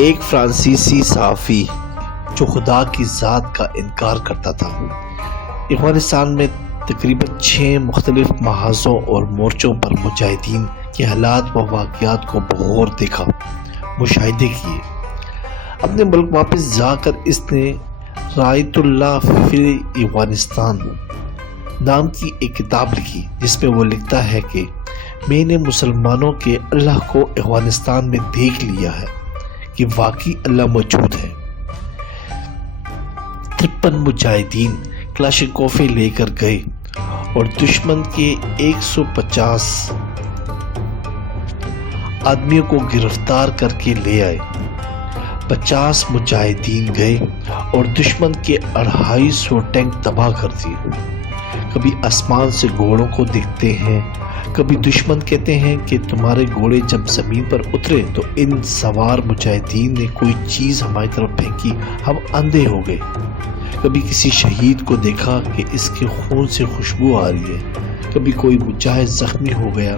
ایک فرانسیسی صحافی جو خدا کی ذات کا انکار کرتا تھا، افغانستان میں تقریباً 6 مختلف محاذوں اور مورچوں پر مجاہدین کے حالات و واقعات کو بغور دیکھا، مشاہدے کیے۔ اپنے ملک واپس جا کر اس نے رایت اللہ فی افغانستان نام کی ایک کتاب لکھی، جس میں وہ لکھتا ہے کہ میں نے مسلمانوں کے اللہ کو افغانستان میں دیکھ لیا ہے کہ واقعی اللہ موجود ہے۔ 53 مجاہدین کلاشنکوفیں لے کر گئے اور دشمن کے 150 آدمیوں کو گرفتار کر کے لے آئے۔ 50 مجاہدین گئے اور دشمن کے 250 ٹینک تباہ کر دیے۔ کبھی آسمان سے گھوڑوں کو دیکھتے ہیں، کبھی دشمن کہتے ہیں کہ تمہارے گھوڑے جب زمین پر اترے تو ان سوار مجاہدین نے کوئی چیز ہماری طرف پھینکی، ہم اندھے ہو گئے۔ کبھی کسی شہید کو دیکھا کہ اس کے خون سے خوشبو آ رہی ہے، کبھی کوئی مجاہد زخمی ہو گیا،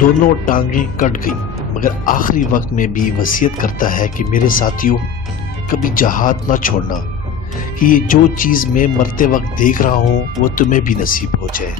دونوں ٹانگیں کٹ گئی، مگر آخری وقت میں بھی وصیت کرتا ہے کہ میرے ساتھیوں، کبھی جہاد نہ چھوڑنا، کہ یہ جو چیز میں مرتے وقت دیکھ رہا ہوں وہ تمہیں بھی نصیب ہو جائے۔